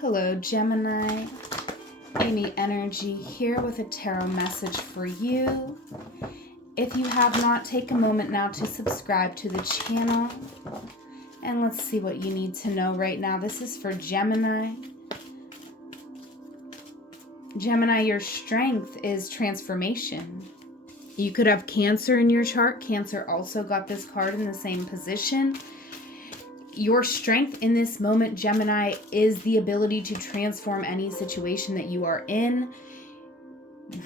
Hello, Gemini. Amy Energy here with a tarot message for you. If you have not, take a moment now to subscribe to the channel. And let's see what you need to know right now. This is for Gemini. Gemini, your strength is transformation. You could have Cancer in your chart. Cancer also got this card in the same position. Your strength in this moment, Gemini, is the ability to transform any situation that you are in.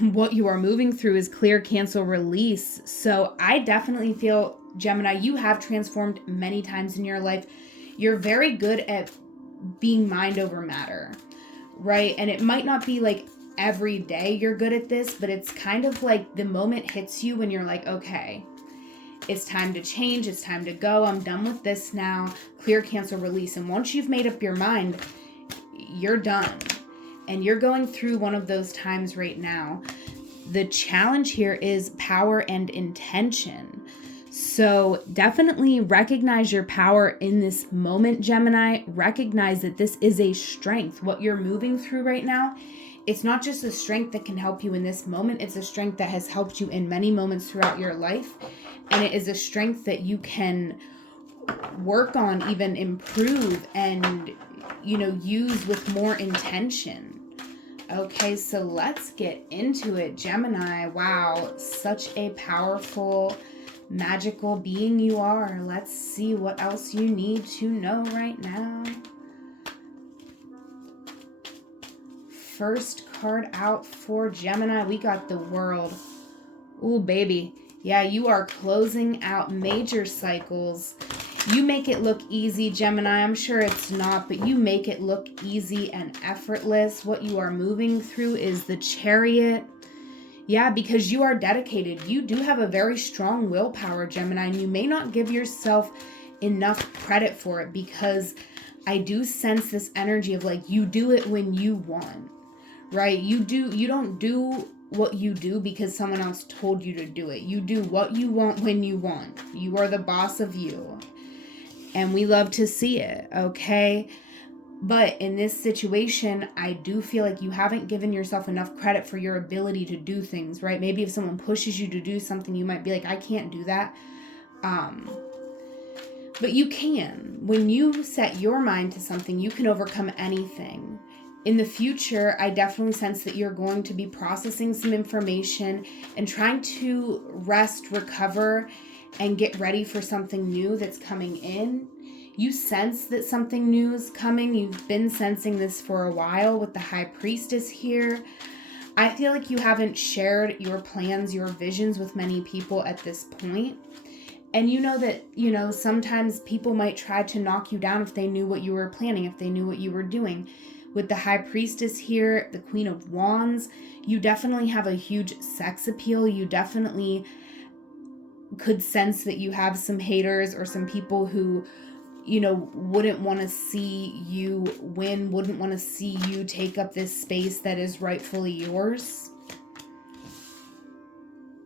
What you are moving through is clear, cancel, release. So I definitely feel, Gemini, you have transformed many times in your life. You're very good at being mind over matter, right? And it might not be like every day you're good at this, but it's kind of like the moment hits you when you're like, okay, it's time to change. It's time to go. I'm done with this now. Clear, cancel, release. And once you've made up your mind, you're done. And you're going through one of those times right now. The challenge here is power and intention. So definitely recognize your power in this moment, Gemini. Recognize that this is a strength. What you're moving through right now, it's not just a strength that can help you in this moment. It's a strength that has helped you in many moments throughout your life. And it is a strength that you can work on, even improve and, use with more intention. Okay, so let's get into it, Gemini. Wow, such a powerful, magical being you are. Let's see what else you need to know right now. First card out for Gemini, we got the World. Ooh, baby. Yeah, you are closing out major cycles. You make it look easy, Gemini. I'm sure it's not, but you make it look easy and effortless. What you are moving through is the Chariot. Yeah, because you are dedicated. You do have a very strong willpower, Gemini, and you may not give yourself enough credit for it, because I do sense this energy of like, you do it when you want, right? You don't do what you do because someone else told you to do it. You do what you want when you want. You are the boss of you. And we love to see it, okay? But in this situation, I do feel like you haven't given yourself enough credit for your ability to do things, right? Maybe if someone pushes you to do something, you might be like, I can't do that. But you can. When you set your mind to something, you can overcome anything. In the future, I definitely sense that you're going to be processing some information and trying to rest, recover, and get ready for something new that's coming in. You sense that something new is coming. You've been sensing this for a while with the High Priestess here. I feel like you haven't shared your plans, your visions with many people at this point. And you know that, sometimes people might try to knock you down if they knew what you were planning, if they knew what you were doing. With the High Priestess here, the Queen of Wands, you definitely have a huge sex appeal. You definitely could sense that you have some haters or some people who, wouldn't want to see you win, wouldn't want to see you take up this space that is rightfully yours.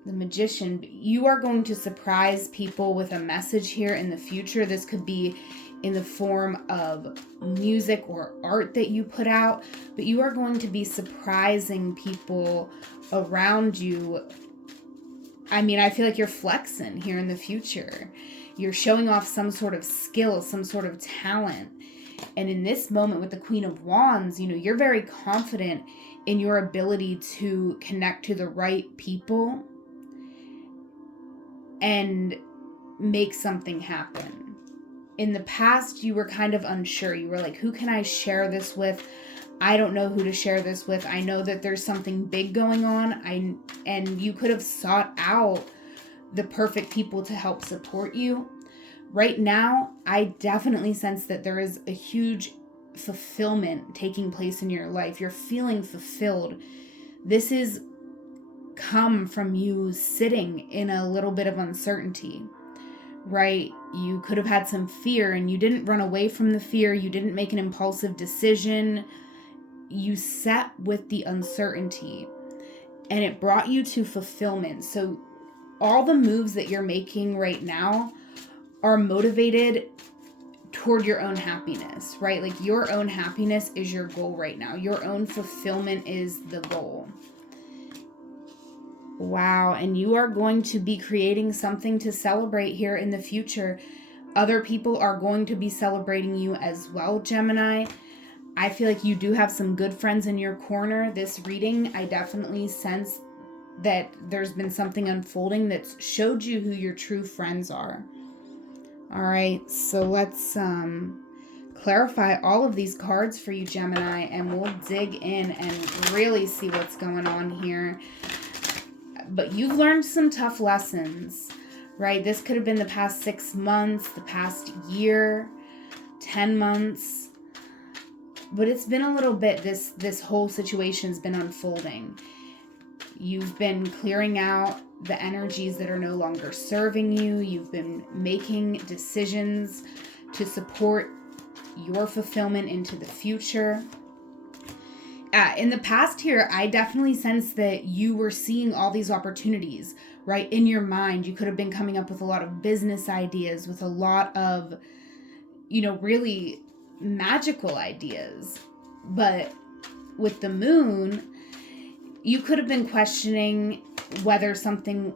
The Magician, you are going to surprise people with a message here in the future. This could be in the form of music or art that you put out, but you are going to be surprising people around you. I mean, I feel like you're flexing here in the future. You're showing off some sort of skill, some sort of talent. And in this moment with the Queen of Wands, you're very confident in your ability to connect to the right people and make something happen. In the past, you were kind of unsure. You were like, who can I share this with? I don't know who to share this with. I know that there's something big going on. And you could have sought out the perfect people to help support you. Right now, I definitely sense that there is a huge fulfillment taking place in your life. You're feeling fulfilled. This is come from you sitting in a little bit of uncertainty, right? You could have had some fear and you didn't run away from the fear. You didn't make an impulsive decision. You sat with the uncertainty and it brought you to fulfillment. So all the moves that you're making right now are motivated toward your own happiness, right? Like your own happiness is your goal right now. Your own fulfillment is the goal. Wow. And you are going to be creating something to celebrate here in the future. Other people are going to be celebrating you as well, Gemini. I feel like you do have some good friends in your corner. This reading, I definitely sense that there's been something unfolding that's showed you who your true friends are. All right, so let's clarify all of these cards for you, Gemini, and we'll dig in and really see what's going on here. But you've learned some tough lessons, right? This could have been the past 6 months, the past year, 10 months. But it's been a little bit, this whole situation's been unfolding. You've been clearing out the energies that are no longer serving you. You've been making decisions to support your fulfillment into the future. In the past here, I definitely sense that you were seeing all these opportunities, right? In your mind, you could have been coming up with a lot of business ideas, with a lot of, really magical ideas. But with the moon, you could have been questioning whether something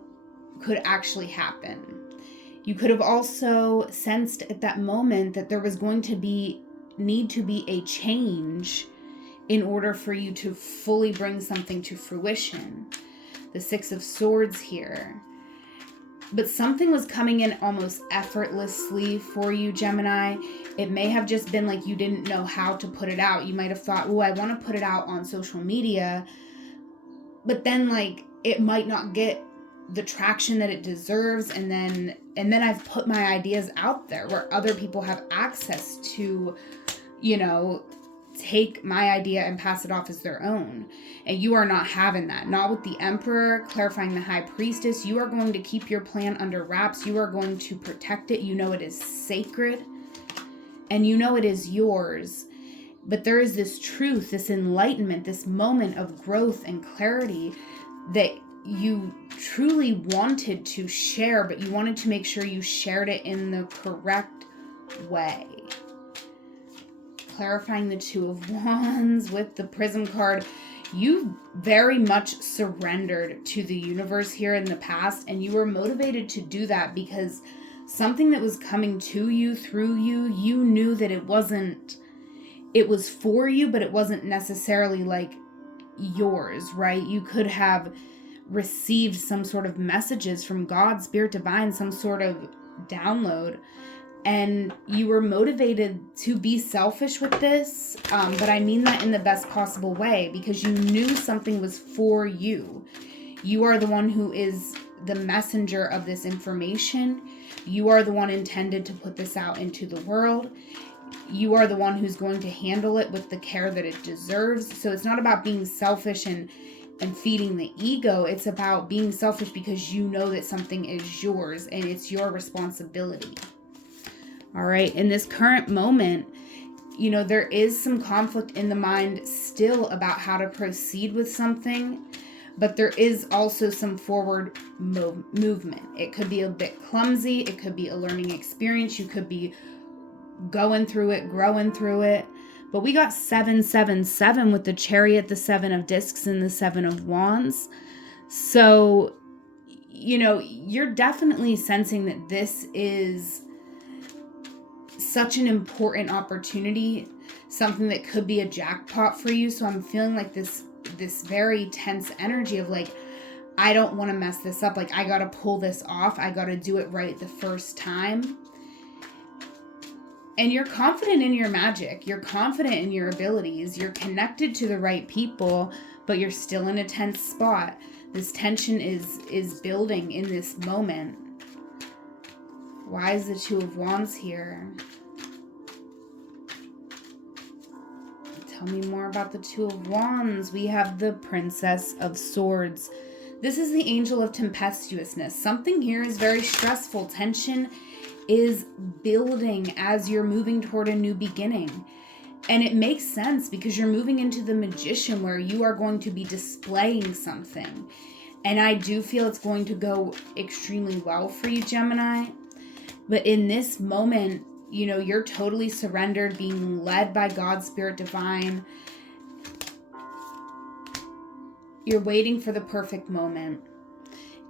could actually happen. You could have also sensed at that moment that there was going to need to be a change in order for you to fully bring something to fruition. The 6 of Swords here. But something was coming in almost effortlessly for you, Gemini. It may have just been like you didn't know how to put it out. You might have thought, oh, I want to put it out on social media. But then like it might not get the traction that it deserves. And then I've put my ideas out there where other people have access to, take my idea and pass it off as their own. And you are not having that. Not with the Emperor, clarifying the High Priestess. You are going to keep your plan under wraps. You are going to protect it. You know it is sacred. And you know it is yours. But there is this truth, this enlightenment, this moment of growth and clarity that you truly wanted to share, but you wanted to make sure you shared it in the correct way. Clarifying the 2 of Wands with the Prism card. You very much surrendered to the universe here in the past, and you were motivated to do that because something that was coming to you, through you, you knew that it was for you, but it wasn't necessarily like yours, right? You could have received some sort of messages from God, Spirit Divine, some sort of download, and you were motivated to be selfish with this, but I mean that in the best possible way, because you knew something was for you. You are the one who is the messenger of this information. You are the one intended to put this out into the world. You are the one who's going to handle it with the care that it deserves. So it's not about being selfish and feeding the ego. It's about being selfish because you know that something is yours and it's your responsibility. All right. In this current moment, there is some conflict in the mind still about how to proceed with something, but there is also some forward movement. It could be a bit clumsy. It could be a learning experience. You could be going through it, growing through it. But we got 777 with the Chariot, the 7 of Discs, and the 7 of Wands. So, you're definitely sensing that this is such an important opportunity, something that could be a jackpot for you. So I'm feeling like this very tense energy of like, I don't want to mess this up. Like, I got to pull this off. I got to do it right the first time. And you're confident in your magic. You're confident in your abilities. You're connected to the right people, but you're still in a tense spot. This tension is building in this moment. Why is the 2 of Wands here? Tell me more about the 2 of Wands. We have the Princess of Swords. This is the Angel of Tempestuousness. Something here is very stressful. Tension is building as you're moving toward a new beginning. And it makes sense because you're moving into the Magician where you are going to be displaying something. And I do feel it's going to go extremely well for you, Gemini. But in this moment, you're totally surrendered, being led by God's Spirit Divine. You're waiting for the perfect moment.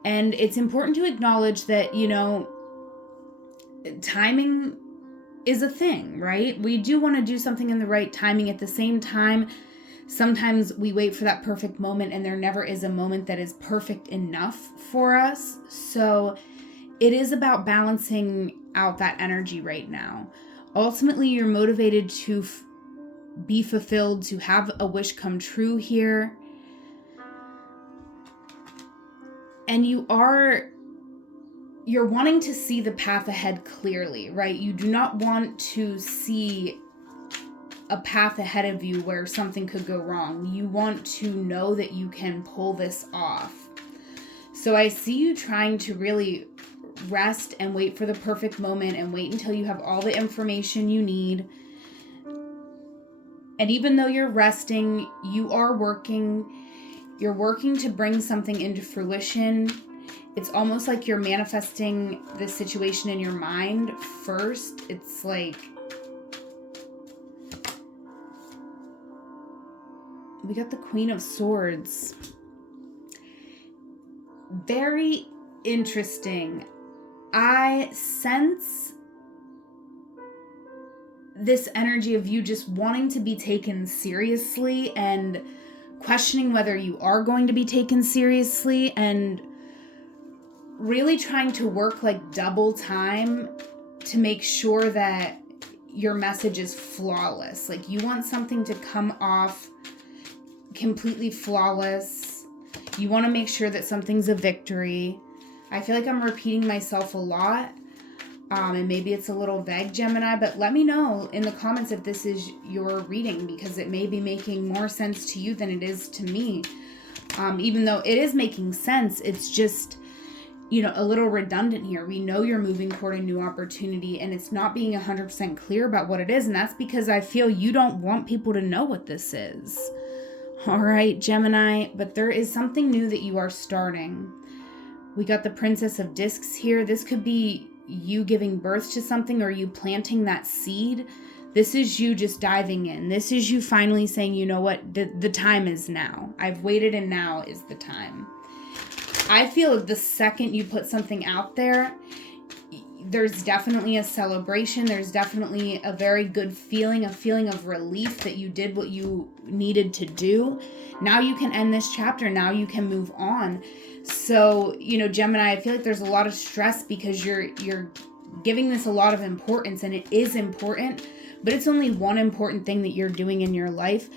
And it's important to acknowledge that, timing is a thing, right? We do want to do something in the right timing. At the same time, sometimes we wait for that perfect moment and there never is a moment that is perfect enough for us. So it is about balancing out that energy right now. Ultimately, you're motivated to be fulfilled, to have a wish come true here. And you're wanting to see the path ahead clearly, right? You do not want to see a path ahead of you where something could go wrong. You want to know that you can pull this off. So I see you trying to really rest and wait for the perfect moment and wait until you have all the information you need. And even though you're resting, you are working. You're working to bring something into fruition. It's almost like you're manifesting this situation in your mind first. It's like we got the Queen of Swords. Very interesting. I sense this energy of you just wanting to be taken seriously and questioning whether you are going to be taken seriously, and really trying to work like double time to make sure that your message is flawless. Like you want something to come off completely flawless. You want to make sure that something's a victory. I feel like I'm repeating myself a lot. And maybe it's a little vague, Gemini, but let me know in the comments if this is your reading, because it may be making more sense to you than it is to me. Even though it is making sense, it's just, a little redundant here. We know you're moving toward a new opportunity and it's not being 100% clear about what it is. And that's because I feel you don't want people to know what this is. All right, Gemini, but there is something new that you are starting. We got the Princess of Discs here. This could be you giving birth to something or you planting that seed. This is you just diving in. This is you finally saying, you know what, the time is now. I've waited and now is the time. I feel the second you put something out there, there's definitely a celebration. There's definitely a very good feeling, a feeling of relief that you did what you needed to do. Now you can end this chapter. Now you can move on. So, Gemini, I feel like there's a lot of stress because you're giving this a lot of importance, and it is important, but it's only one important thing that you're doing in your life.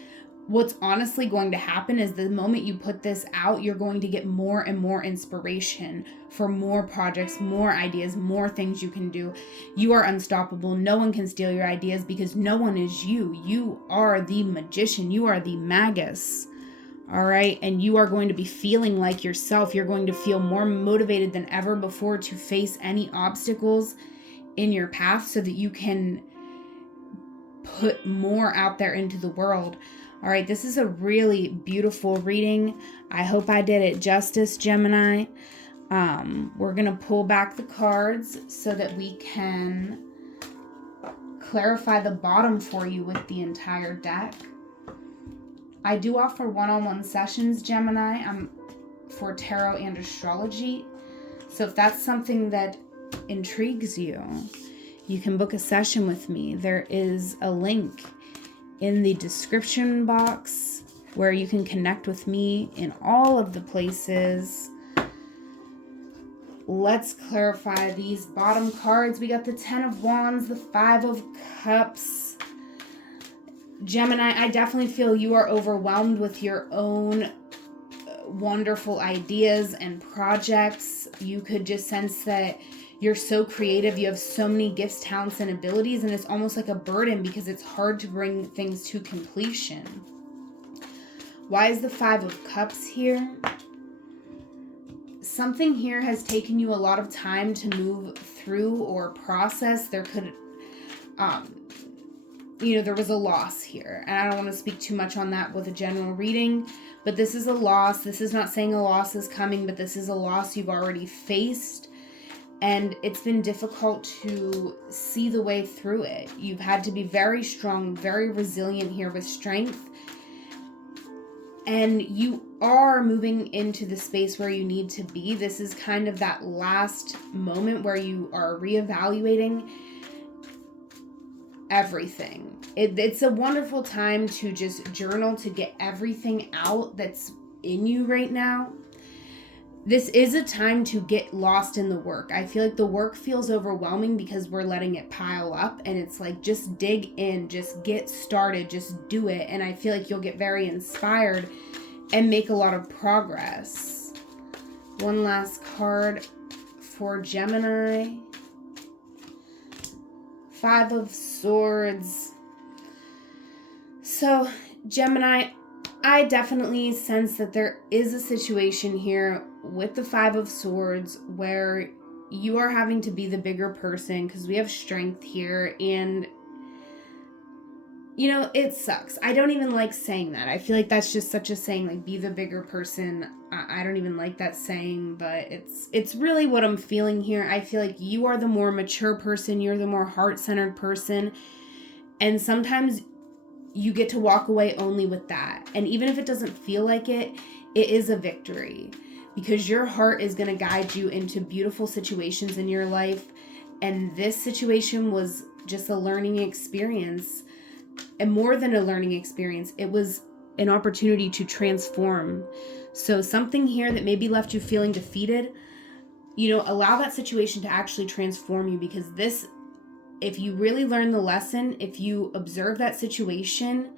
What's honestly going to happen is the moment you put this out, you're going to get more and more inspiration for more projects, more ideas, more things you can do. You are unstoppable. No one can steal your ideas because no one is you. You are the magician. You are the magus. All right. And you are going to be feeling like yourself. You're going to feel more motivated than ever before to face any obstacles in your path so that you can put more out there into the world. All right, this is a really beautiful reading. I hope I did it justice, Gemini. We're going to pull back the cards so that we can clarify the bottom for you with the entire deck. I do offer one-on-one sessions, Gemini, for tarot and astrology. So if that's something that intrigues you, you can book a session with me. There is a link in the description box where you can connect with me in all of the places. Let's clarify these bottom cards. We got the 10 of Wands, the 5 of Cups. Gemini, I definitely feel you are overwhelmed with your own wonderful ideas and projects. You could just sense that you're so creative. You have so many gifts, talents, and abilities, and it's almost like a burden because it's hard to bring things to completion. Why is the 5 of Cups here? Something here has taken you a lot of time to move through or process. There could, there was a loss here. And I don't want to speak too much on that with a general reading, but this is a loss. This is not saying a loss is coming, but this is a loss you've already faced. And it's been difficult to see the way through it. You've had to be very strong, very resilient here with strength. And you are moving into the space where you need to be. This is kind of that last moment where you are reevaluating everything. It's a wonderful time to just journal, to get everything out that's in you right now. This is a time to get lost in the work. I feel like the work feels overwhelming because we're letting it pile up, and it's like, just dig in, just get started, just do it. And I feel like you'll get very inspired and make a lot of progress. One last card for Gemini. 5 of Swords. So, Gemini, I definitely sense that there is a situation here with the 5 of Swords where you are having to be the bigger person, because we have strength here, and you know, it sucks. I don't even like saying that. I feel like that's just such a saying, like, be the bigger person. I don't even like that saying, but it's really what I'm feeling here. I feel like you are the more mature person. You're the more heart-centered person. And sometimes you get to walk away only with that. And even if it doesn't feel like it, it is a victory, because your heart is going to guide you into beautiful situations in your life. And this situation was just a learning experience. And more than a learning experience, it was an opportunity to transform. So something here that maybe left you feeling defeated, you know, allow that situation to actually transform you, because this, if you really learn the lesson, if you observe that situation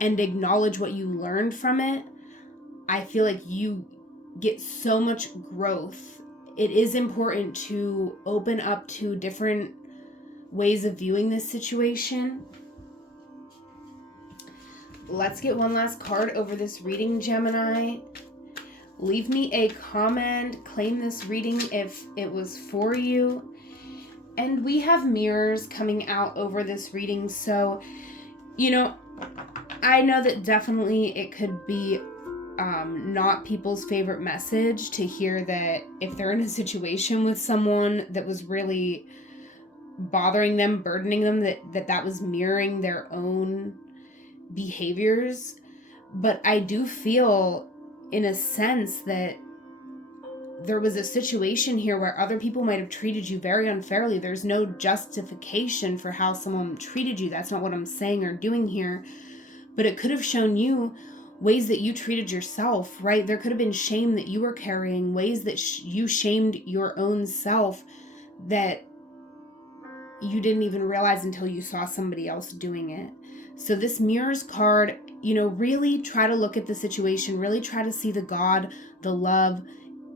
and acknowledge what you learned from it, I feel like you get so much growth. It is important to open up to different ways of viewing this situation. Let's get one last card over this reading, Gemini. Leave me a comment, claim this reading if it was for you. And we have mirrors coming out over this reading. So, you know, I know that definitely it could be not people's favorite message to hear that if they're in a situation with someone that was really bothering them, burdening them, that was mirroring their own behaviors. But I do feel, in a sense, that there was a situation here where other people might have treated you very unfairly. There's no justification for how someone treated you. That's not what I'm saying or doing here. But it could have shown you ways that you treated yourself, right? There could have been shame that you were carrying, ways that you shamed your own self that you didn't even realize until you saw somebody else doing it. So this mirrors card, you know, really try to look at the situation, really try to see the God, the love,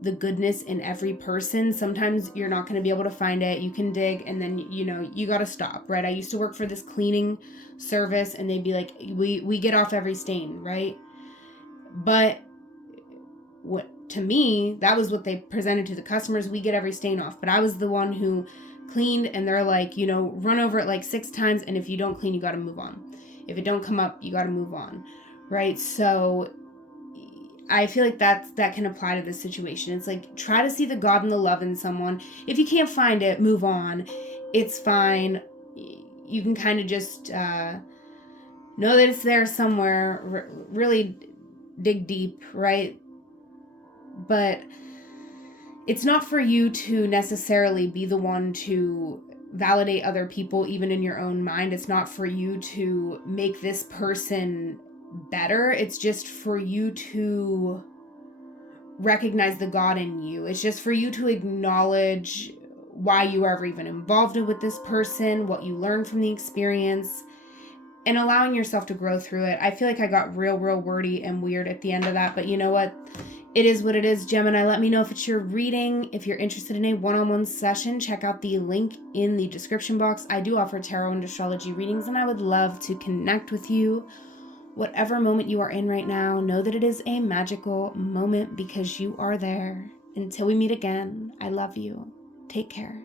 the goodness in every person. Sometimes you're not going to be able to find it. You can dig, and then, you know, you got to stop, right? I used to work for this cleaning service, and they'd be like, we get off every stain, right? But what, to me, that was what they presented to the customers. We get every stain off. But I was the one who cleaned, and they're like, you know, run over it like 6 times, and if you don't clean, you got to move on. If it don't come up, you got to move on, right? So I feel like that can apply to this situation. It's like, try to see the God and the love in someone. If you can't find it, move on. It's fine. You can kind of just know that it's there somewhere. Really dig deep, right? But it's not for you to necessarily be the one to validate other people, even in your own mind. It's not for you to make this person better. It's just for you to recognize the God in you. It's just for you to acknowledge why you are ever even involved with this person, what you learned from the experience, and allowing yourself to grow through it. I feel like I got real wordy and weird at the end of that, but you know what? It is what it is, Gemini. Let me know if it's your reading. If you're interested in a one-on-one session, check out the link in the description box. I do offer tarot and astrology readings, and I would love to connect with you. Whatever moment you are in right now, know that it is a magical moment because you are there. Until we meet again, I love you. Take care.